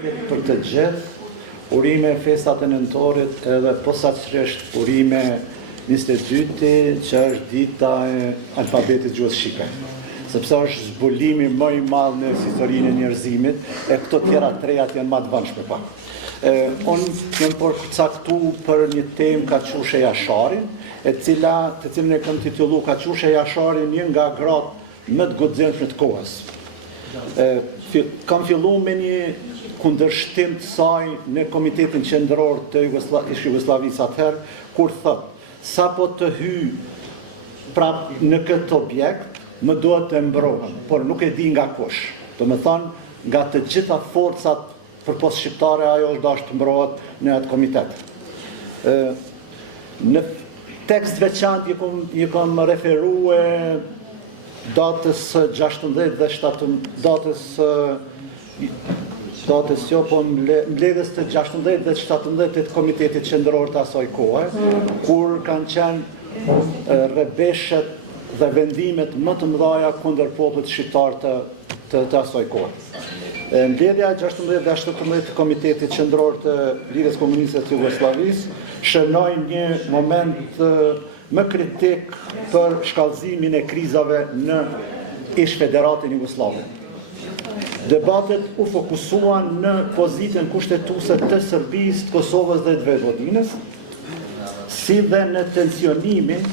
Shërbetnik për të gjithë, urime festat e nëntorit edhe posaçërisht urime 22-ti, që është dita e alfabetit gjuhës shqipe. Sepse është zbulimi më i madh në historinë e njerëzimit, e këto tjera trejat janë më të vëndshme pak. Unë jam përcaktu për një temë Kaqushe Jasharin, të cilën e kam titulluar Kaqushe Jasharin, një nga gratë më të guximshme të kohës. Kam filluar me një kundërshtim të saj në Komitetin Qendror të Jugosllavisë atëherë, kur thotë, sapo të hyj prap në këtë objekt, më duhet të mbrohem, por nuk e di nga kush. Do të thonë, nga të gjitha forcat përpos shqiptare, ajo është dashur të mbrohet në atë komitet. Në tekst veçantë ju kam referuar datës 16 dhe 17, mbledhjes të 16 dhe 17 të Komitetit Qendror të asaj kohe, kur kanë qenë rrebeshët dhe vendimet më të mëdha kundër popullit shqiptar të asaj kohe. Mbledhja 16 dhe 17 të Komitetit Qendror të Lidhjes Komuniste të Jugosllavisë shënoi një moment më kritik për shkallëzimin e krizave në ish Federatin Jugoslave. Debatet u fokusuan në pozitën kushtetuese të Serbisë, të Kosovës dhe të Vojvodinës, si dhe në tensionimin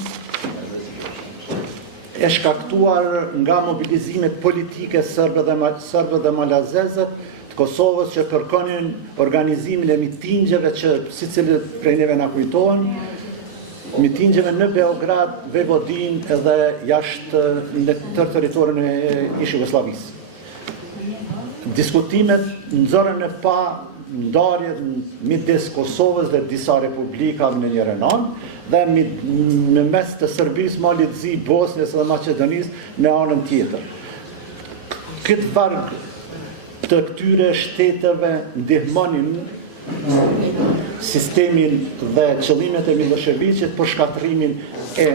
e shkaktuar nga mobilizimet politike serbe dhe malazezet të Kosovës që kërkonin organizimin e mitingjeve që secili prej neve na kujtohen, mitingjeve në Beograd, Vojvodinë edhe jashtë në tërë territorin e ish Jugosllavisë. Diskutimet nxorën në pa ndarje midis Kosovës dhe disa republikave në njërin anë dhe në mes të Serbisë, Malit Zi, Bosnjës dhe Maqedonisë në anën tjetër. Këtë varg të këtyre shteteve ndihmonin sistemin dhe qëllimet e Miloševićit për shkatrimin e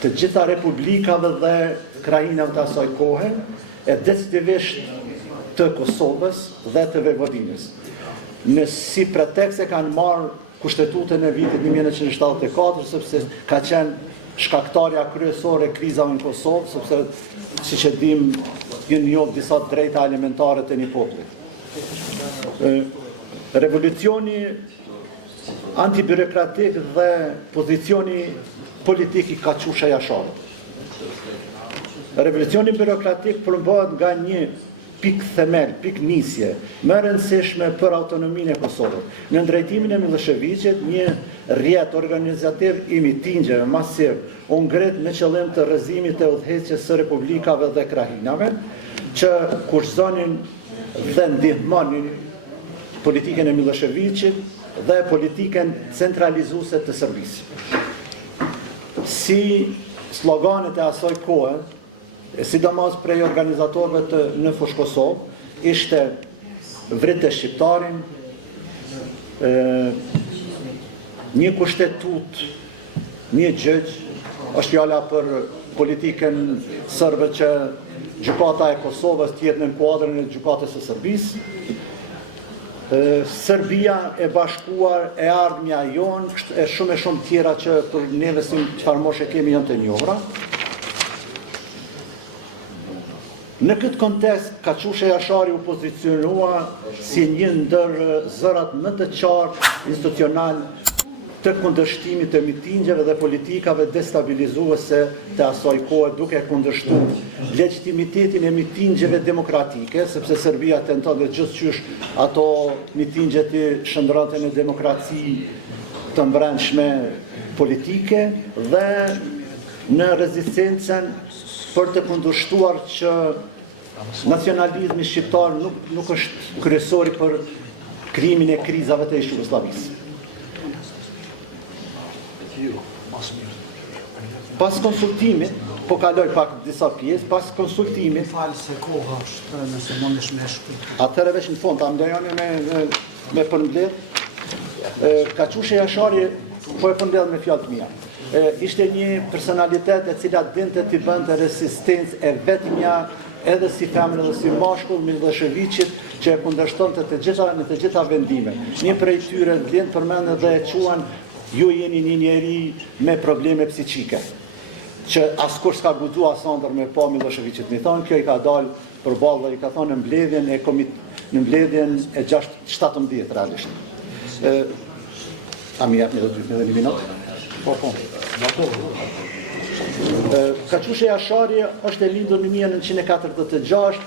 të gjitha republikave dhe krajinave të asaj kohe, e decisivisht të Kosovës dhe të Vojvodinës. Në si pretekst e kanë marrë kushtetutën e vitit 1974, sepse ka qenë shkaktarja kryesore e krizave në Kosovë, sepse, siç e dim, janë njohur disa drejta elementare të një populli. Revolucioni antibirokratik dhe pozicioni politik i Kaqushe Jasharit. Revolucioni birokratik përmbahet nga një pikë themel, pikë nisje, më rëndësishme për autonominë e Kosovës. Në drejtimin e Miloševićit, një rrjet organizativ i mitingjeve masiv u ngrit me qëllim të rrëzimit të udhëheqjes së republikave dhe krajinave, që kushtonin dhe ndihmonin politikën e Miloševićit dhe politikën centralizuese të Serbisë. Si sloganet e asaj kohe, sidomos prej organizatorëve në fush Kosovë, ishte vrite shqiptarin, një kushtetut, një gjyq, është fjala për politikën serbe që gjykata e Kosovës tjetë në kuadrën e gjykatës së Serbisë, Serbia e bashkuar, e ardhmja jonë, e shumë tjera që për neve si çfarë moshe kemi janë të njohura. Në këtë kontekst, Kaqushe Jashari u pozicionua si një ndër zërat më të qartë institucional të kundërshtimit të mitingjeve dhe politikave destabilizuese të asaj kohe, duke kundërshtuar legitimitetin e mitingjeve demokratike, sepse Serbia tenton dhe gjithçysh ato mitingje të shndronte në demokraci të mbrëmshme politike dhe në rezistencën për të kundërshtuar që nacionalizmi shqiptar nuk është kryesori për krijimin e krizave të Jugosllavisë. Pas konsultimit, po kaloj pak disa pjesë, pas konsultimit... Falë se koha është, nëse mundesh me shkruaj. Atëherë veç në fund, ta ndajoni me përmbledh. Kaqushe Jashari po e përmbledh me fjalë të mia. Ishte një personalitet e cila dinte t'i bënte rezistencë e vetmja edhe si femër edhe si mashkull Miloševićit, që e kundërshton në të gjitha vendime. Një prej tyre vjen përmend edhe e quan ju jeni një njeri me probleme psiqike, që askush s'ka guxu asandër me pa Miloševićit. Mi thonë, kjo i ka dalë përballë dhe i ka thonë në mbledhjen e 17 realisht. A mi jep një dhe një minut? Po. Kaqushe Jashari është e lindur në 1946,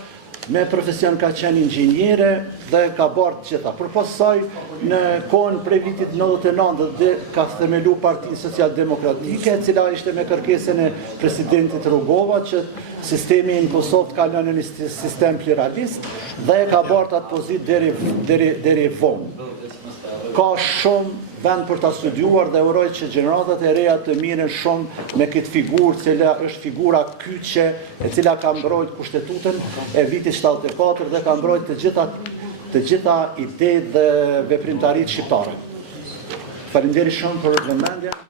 me profesion ka qenë inxhiniere dhe ka bërë gjitha. Përpas saj, në kohën prej vitit 99 dhe ka themelu Partinë Social-Demokratike, cila ishte me kërkesën e presidentit Rugova, që sistemi në Kosovë ka lënë një sistem pluralist dhe ka bërë atë pozitë deri vonë. Ka shumë vend për ta studiuar dhe uroj që gjeneratat e reja të miren shumë me këtë figurë, cila është figura kyçe, e cila ka mbrojt kushtetutën e vitit 74 dhe ka mbrojt të gjitha ide dhe veprimtaritë shqiptare. Faleminderit shumë për vëmendjen.